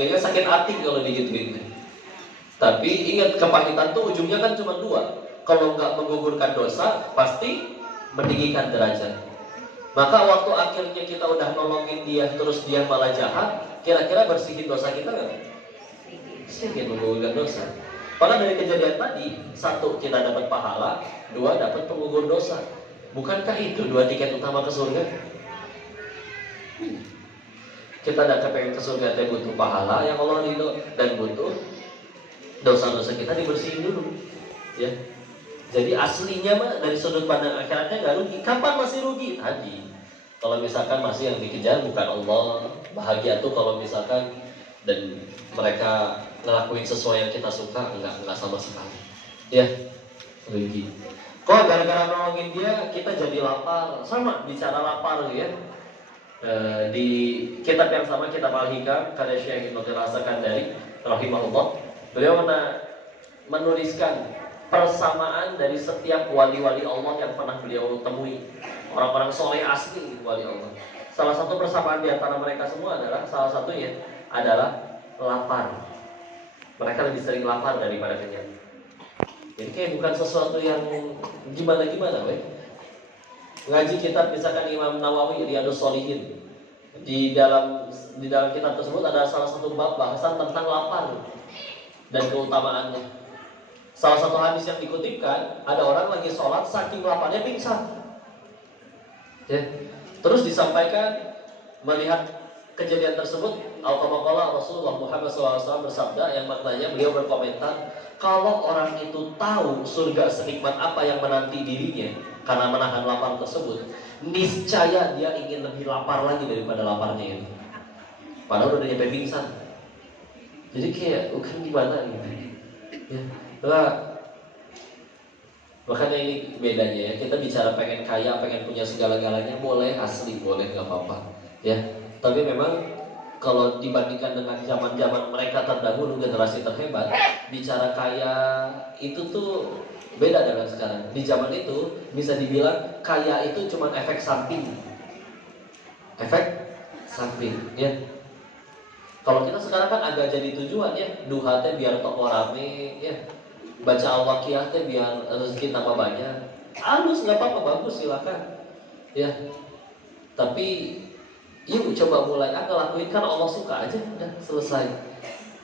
dunianya sakit hati kalau digituin. Tapi ingat, kepahitan tuh ujungnya kan cuma dua. Kalau nggak menggugurkan dosa, pasti meninggikan derajat. Maka waktu akhirnya kita udah nolongin dia, terus dia malah jahat, kira-kira bersihin dosa kita nggak? Sedikit menggugurkan dosa. Padahal dari kejadian tadi, satu kita dapat pahala, dua dapat penggugur dosa. Bukankah itu dua tiket utama ke surga? Kita tidak kepengen ke surga, kita butuh pahala yang Allah ridho, dan butuh dosa-dosa kita dibersihin dulu, ya. Jadi aslinya mah dari sudut pandang akhiratnya nggak rugi. Kapan masih rugi? Tadi, kalau misalkan masih yang dikejar bukan Allah. Bahagia tuh kalau misalkan dan mereka ngelakuin sesuai yang kita suka, nggak sama sekali, ya. Rugi. Kok gara-gara nolongin dia kita jadi lapar? Sama bicara lapar, ya. Di kitab yang sama, kitab Al-Hikam karya Syekh Ibnu Al-Sakandari rahimahullah, beliau menuliskan persamaan dari setiap wali-wali Allah yang pernah beliau temui, orang-orang soleh asli wali Allah. Salah satu persamaan di antara mereka semua adalah, salah satunya adalah lapar. Mereka lebih sering lapar daripada kenyang. Jadi kayak bukan sesuatu yang gimana-gimana, weh. Ngaji kitab misalkan Imam Nawawi Riyadhus Shalihin, di dalam kitab tersebut ada salah satu bab bahasan tentang lapar dan keutamaannya. Salah satu hadis yang dikutipkan, ada orang lagi sholat saking laparnya pingsan, ya. Terus disampaikan melihat kejadian tersebut, al-qamaqala Rasulullah Muhammad SAW bersabda, yang maknanya beliau berkomentar, kalau orang itu tahu surga senikmat apa yang menanti dirinya karena menahan lapar tersebut, niscaya dia ingin lebih lapar lagi daripada laparnya ini. Padahal udah nyampe pingsan. Jadi kayak bukan gimana gitu, ya. Makanya ini bedanya, ya. Kita bicara pengen kaya, pengen punya segala-galanya, boleh asli, boleh, nggak apa-apa, ya. Tapi memang kalau dibandingkan dengan zaman-zaman mereka terdahulu, generasi terhebat, bicara kaya itu tuh beda dengan sekarang. Di zaman itu bisa dibilang kaya itu cuma efek samping. Efek samping, ya. Kalau kita sekarang kan agak jadi tujuan, ya. Duha teh biar toko rame, ya. Baca Al-Waqiah teh biar rezeki tambah banyak. Halus, nggak apa-apa, bagus, silakan, ya. Tapi yuk coba mulai lakuin karena Allah suka aja, udah selesai,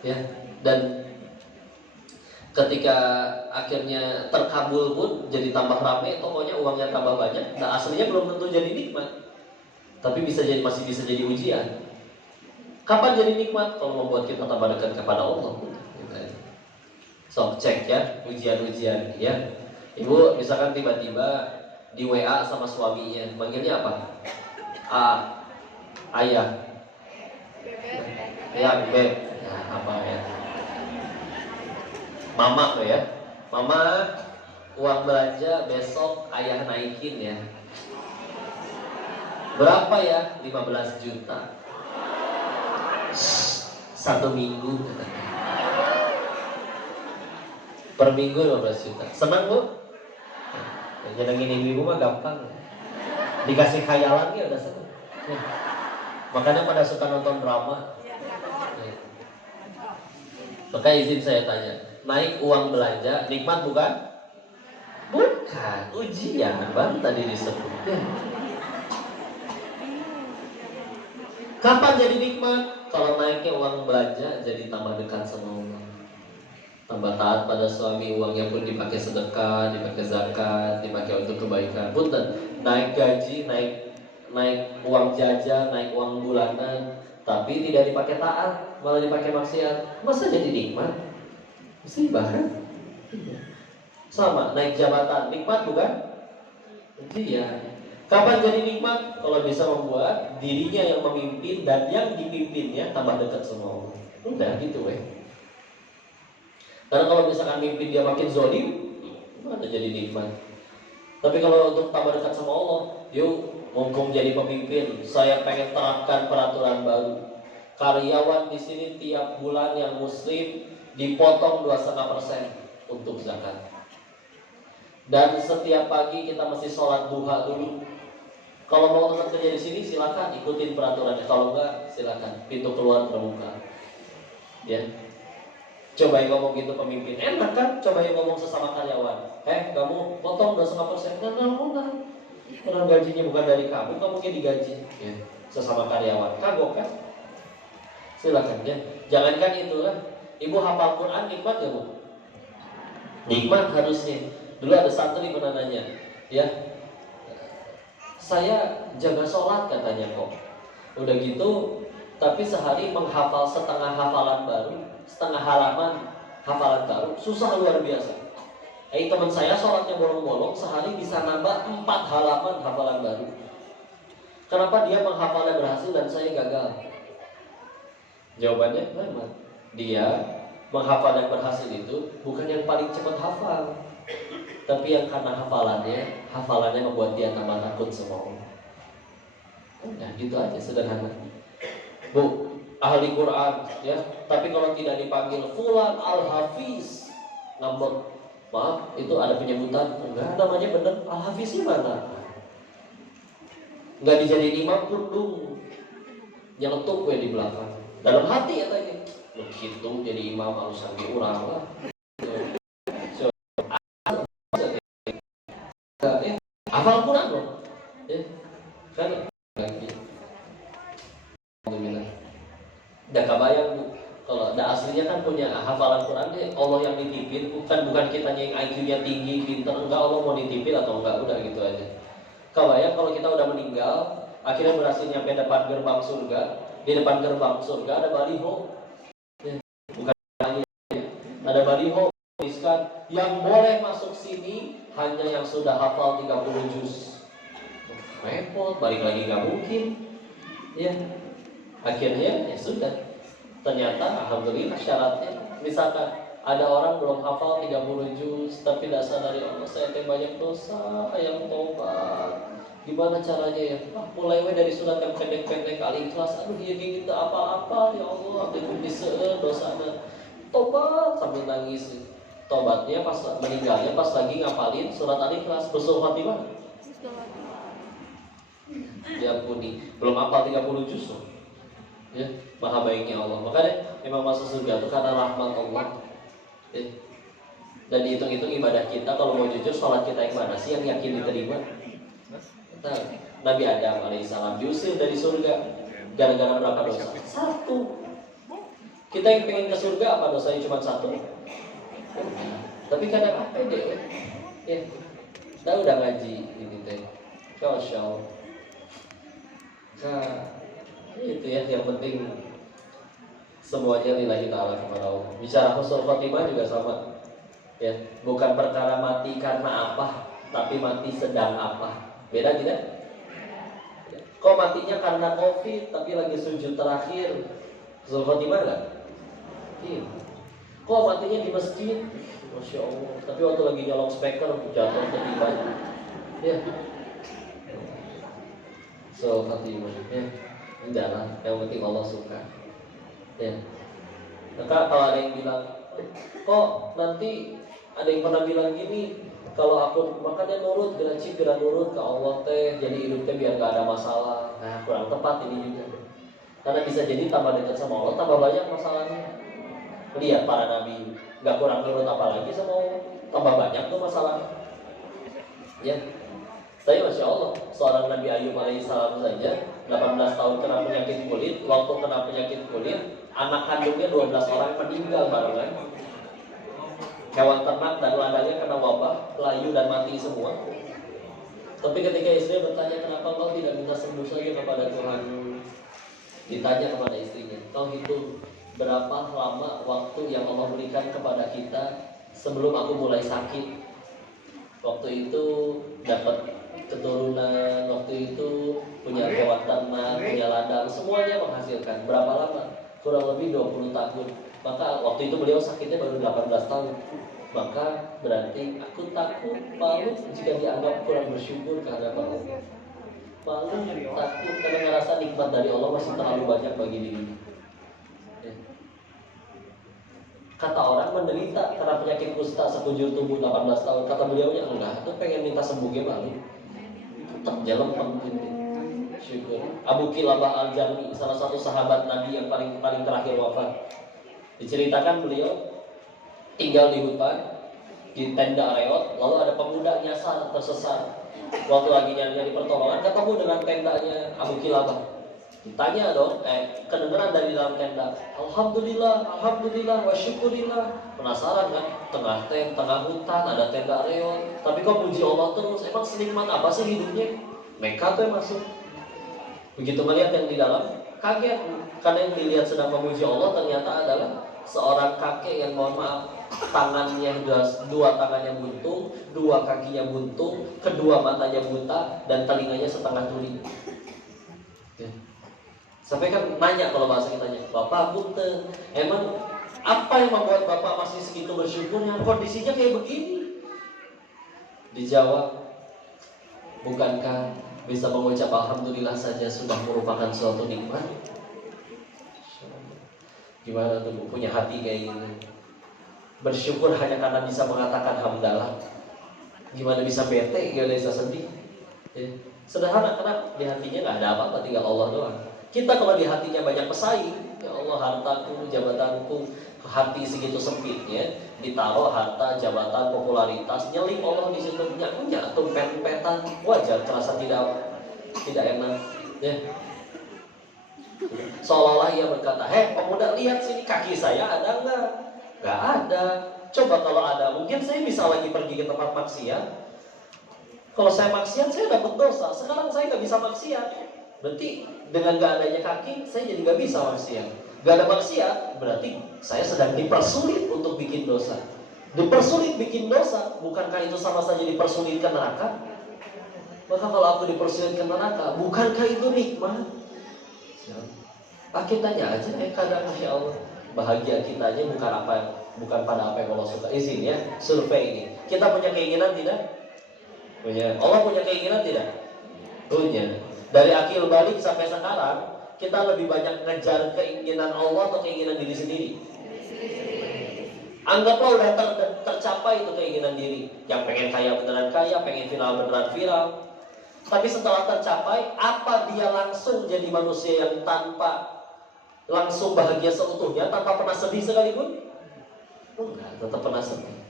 ya. Dan ketika akhirnya terkabul pun jadi tambah rame, tokonya uangnya tambah banyak. Nah, aslinya belum tentu jadi nikmat, tapi masih bisa jadi ujian. Kapan jadi nikmat? Kalau membuat kita tambah dekat kepada Allah. So, cek ya ujian-ujian, ya. Ibu misalkan tiba-tiba di WA sama suaminya, manggilnya apa? Ayah, ya, beb, ya, apa ya? Mama tuh, ya. Mama, uang belanja besok ayah naikin, ya. Berapa ya? 15 juta. 1 minggu. Per minggu 15 juta. Senang, Bu? Nyenengin ibu-ibu mah gampang. Dikasih khayalan ya udah senang. Makanya pada suka nonton drama. Maka izin saya tanya, naik uang belanja nikmat bukan? Bukan, ujian, baru tadi disebut. Kapan jadi nikmat? Kalau naiknya uang belanja jadi tambah dekat sama Allah, tambah taat pada suami, uangnya pun dipakai sedekah, dipakai zakat, dipakai untuk kebaikan. Punten, naik gaji, naik uang jajan, naik uang bulanan, tapi tidak dipakai taat, malah dipakai maksiat. Masa jadi nikmat? Musibah kan? Sama, naik jabatan, nikmat bukan? Iya. Kapan jadi nikmat? Kalau bisa membuat dirinya yang memimpin dan yang dipimpinnya tambah dekat sama Allah. Udah gitu, Karena kalau misalkan mimpin dia makin zolim, mana jadi nikmat. Tapi kalau untuk tambah dekat sama Allah, yuk mumpung jadi pemimpin, saya pengen terapkan peraturan baru. Karyawan di sini tiap bulan yang muslim dipotong 2,5% untuk zakat. Dan setiap pagi kita mesti sholat duha dulu. Kalau mau tetap kerja di sini silakan ikutin peraturannya. Kalau enggak silakan, pintu keluar terbuka. Ya, coba yang ngomong gitu pemimpin, enak kan? Coba yang ngomong sesama karyawan, kamu potong 2,5%, enggak. Orang gajinya bukan dari kamu mungkin digaji. Ya, sesama karyawan, kagok kan? Silakan ya. Jangankan itulah, ibu hafal Quran nikmat ya bu? Nikmat harusnya. Dulu ada santri pernah nanya, ya, saya jaga sholat katanya kok. Udah gitu, tapi sehari menghafal setengah hafalan baru, setengah halaman hafalan baru, susah luar biasa. Teman saya sholatnya bolong-bolong, sehari bisa nambah 4 halaman hafalan baru. Kenapa dia menghafalnya berhasil dan saya gagal? Jawabannya memang dia menghafal yang berhasil itu bukan yang paling cepat hafal, tapi yang karena hafalannya membuat dia tambah takut sama Allah. Udah gitu aja, sederhana. Bu, ahli Quran ya, tapi kalau tidak dipanggil Fulan Al-Hafiz, ngambek. Maaf, itu ada penyebutan enggak, namanya bener Al-Hafiznya mana? Enggak dijadiin imam pundung, nyeletuk gue di belakang. Dalam hati ya tadi, begitu jadi imam harus sambil urang lah. Hafal Quran loh, ya kan? Udah kebayang bu, kalau ada aslinya kan punya hafalan Quran deh, Allah yang nitipin, bukan kitanya yang IQ-nya tinggi, pinter, enggak, Allah mau nitipin atau enggak, udah gitu aja. Kebayang kalau kita udah meninggal, akhirnya berhasil nyampe depan gerbang surga, di depan gerbang surga ada baliho, ya, bukan lagi, ada baliho tuliskan yang boleh masuk sini hanya yang sudah hafal 30 juz. Repot, balik lagi nggak mungkin, ya. Akhirnya ya sudah. Ternyata alhamdulillah syaratnya, misalkan ada orang belum hafal 30 juz tapi tidak sadari Allah, saya banyak dosa, yang tobat. Gimana caranya ya? Mulai dari surat yang pendek-pendek Al-Ikhlas. Aduh ya gitu apa-apa ya Allah, aku bisa dosanya. Tobat sambil nangis. Tobatnya pas meninggalnya pas lagi ngapalin surat Al-Ikhlas, Husnul Khatimah. Diampuni, belum hafal 30 juz loh. Ya, maha baiknya Allah. Makanya memang masuk surga itu karena rahmat Allah. Ya. Dan dihitung-hitung ibadah kita, kalau mau jujur, sholat kita yang mana sih yang yakin diterima? Nah, Nabi Adam alaihissalam diusir dari surga gara-gara berapa dosa? 1. Kita yang pengen ke surga, apa dosanya cuma 1? Tapi kadang apa deh? Ya, kita udah ngaji ini teh. Masya Allah. Nah, itu ya, yang penting semuanya lillahi ta'ala kepada Allah. Bicara husnul khotimah juga sama, ya, bukan perkara mati karena apa, tapi mati sedang apa. Beda tidak? Kok matinya karena COVID tapi lagi sujud terakhir, husnul khotimah enggak? Iya. Kok matinya di masjid, Masya Allah, tapi waktu lagi nyolong speaker jatuh ketiban, ya. Husnul khotimah, ya. Jangan, yang penting Allah suka. Ya. Maka kalau ada yang bilang, kok nanti ada yang pernah bilang gini, kalau aku makanya nurut, gerak nurut ke Allah teh, jadi hidupnya biar gak ada masalah. Nah, kurang tepat ini juga. Karena bisa jadi tambah dekat sama Allah, tambah banyak masalahnya. Lihat para nabi, gak kurang nurut apalagi sama Allah, tambah banyak tuh masalahnya. Ya. Tapi Masya Allah, seorang Nabi Ayub alaihissalam saja 18 tahun kena penyakit kulit. Waktu kena penyakit kulit, anak kandungnya 12 orang meninggal barengan. Hewan ternak dan ladangnya kena wabah, layu dan mati semua. Tapi ketika istrinya bertanya, kenapa kau tidak minta sembuh saja kepada Tuhan? Ditanya kepada istrinya, kau hitung berapa lama waktu yang Allah berikan kepada kita sebelum aku mulai sakit. Waktu itu dapat keturunan, waktu itu punya hewan ternak, punya ladang, semuanya menghasilkan. Berapa lama? Kurang lebih 20 tahun. Maka waktu itu beliau sakitnya baru 18 tahun. Maka berarti aku takut, malu jika dianggap kurang bersyukur kehadirat Allah. Malu, takut karena ngerasa nikmat dari Allah masih terlalu banyak bagi dirinya. Ya. Kata orang menderita karena penyakit kusta sekujur tubuh 18 tahun. Kata beliaunya enggak, itu pengen minta sembuh gimana? Tetap jalan penting. Syukur. Abu Kilabah Al-Jami, salah satu sahabat Nabi yang paling terakhir wafat. Diceritakan beliau tinggal di hutan, di tenda reot, lalu ada pemuda nyasar tersesat. Waktu lagi nyari pertolongan ketemu dengan tendanya Abu Kilabah. Ditanya dong, kedengeran dari dalam tenda, Alhamdulillah, Alhamdulillah, wa syukurillah. Penasaran kan, tengah hutan, ada tenda reot, tapi kok puji Allah terus, emang senikmat apa sih hidupnya? Mereka tuh yang masuk. Begitu melihat yang di dalam, kaget, karena yang dilihat sedang memuji Allah ternyata adalah seorang kakek yang mohon maaf, tangannya dua tangannya buntung, dua kakinya buntung, kedua matanya buta, dan telinganya setengah tuli. Ya. Sampai kan nanya kalau bahasa kitanya, Bapak punten, emang apa yang membuat Bapak masih segitu bersyukur yang kondisinya kayak begini? Dijawab, bukankah bisa mengucap Alhamdulillah saja sudah merupakan suatu nikmat? Gimana tuh punya hati kayak gini? Bersyukur hanya karena bisa mengatakan hamdalah. Gimana bisa bete, gimana bisa sedih? Ya. Sederhana, karena di hatinya nggak ada apa-apa, tinggal Allah doang. Kita kalau di hatinya banyak pesaing, ya Allah hartaku, jabatanku, hati segitu sempitnya, ditaruh harta, jabatan, popularitas, nyelip Allah di situ, punya tumpet-tumpetan, wajar terasa tidak enak. Ya. Seolah-olah ia berkata, pemuda lihat sini kaki saya ada nggak? Nggak ada. Coba kalau ada, mungkin saya bisa lagi pergi ke tempat maksiat. Kalau saya maksiat, saya dapat dosa. Sekarang saya nggak bisa maksiat. Berarti dengan nggak adanya kaki, saya jadi nggak bisa maksiat. Nggak ada maksiat, berarti saya sedang dipersulit untuk bikin dosa. Dipersulit bikin dosa, bukankah itu sama saja dipersulit ke neraka? Maka kalau aku dipersulit ke neraka, bukankah itu nikmat? Kitanya aja kadang ya Allah, bahagia kitanya bukan pada apa yang Allah suka. Izin ya, survei ini. Kita punya keinginan tidak? Punya. Allah punya keinginan tidak? Punya. Dari akil balik sampai sekarang, kita lebih banyak ngejar keinginan Allah atau keinginan diri sendiri? Anggaplah udah tercapai itu keinginan diri. Yang pengen kaya beneran kaya, pengen viral beneran viral. Tapi setelah tercapai, apa dia langsung jadi manusia yang langsung bahagia seutuhnya, tanpa pernah sedih sekalipun? Enggak, tetap pernah sedih.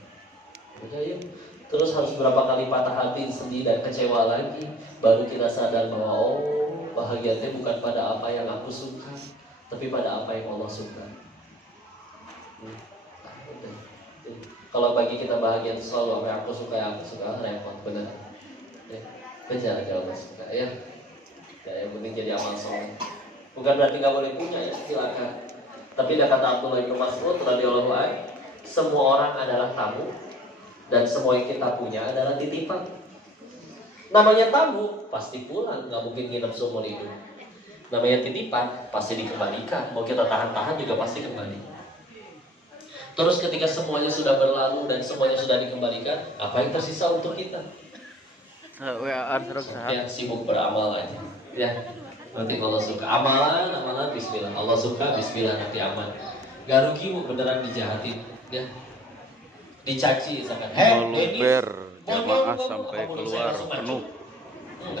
Ya. Terus harus berapa kali patah hati, sedih dan kecewa lagi, baru kita sadar bahwa bahagia itu bukan pada apa yang aku suka, tapi pada apa yang Allah suka. Kalau bagi kita bahagia itu selalu apa yang aku suka, repot benar. Ya, kejar aja Allah suka ya. Yang penting jadi amal soleh. Bukan berarti nggak boleh punya ya, silakan. Tapi ada kata Abdullah bin Mas'ud radhiyallahu anhu, semua orang adalah tamu dan semua yang kita punya adalah titipan. Namanya tamu pasti pulang, nggak mungkin nginep seumur hidup. Namanya titipan pasti dikembalikan, mau kita tahan-tahan juga pasti kembali. Terus ketika semuanya sudah berlalu dan semuanya sudah dikembalikan, apa yang tersisa untuk kita? Ya, sibuk beramal aja. Ya. Nanti kalau suka amalan bismillah. Allah suka bismillah, nanti aman. Gak rugi mu beneran dijahatin ya. Dicaci misalkan. Luber jamaah sampai keluar penuh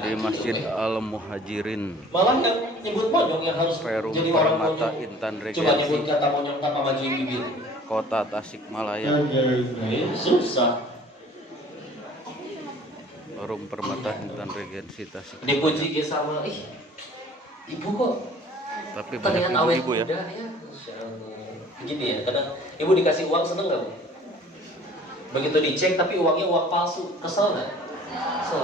di Masjid Al-Muhajirin. Malah yang nyebut monyong yang harus Perum jadi orang Permata monyong. Intan Coba nyebut Regensi, kata monyong tanpa majuin bibir. Kota Tasikmalaya. Susah. Perum Permata Intan Regensi Tasikmalaya. Dipuji sama ibu kok. Tapi banyak ternyata awet ibu-ibu ya. muda ya. Begini ya, kadang ibu dikasih uang seneng nggak bu? Begitu dicek tapi uangnya uang palsu, kesel nggak? Kesel.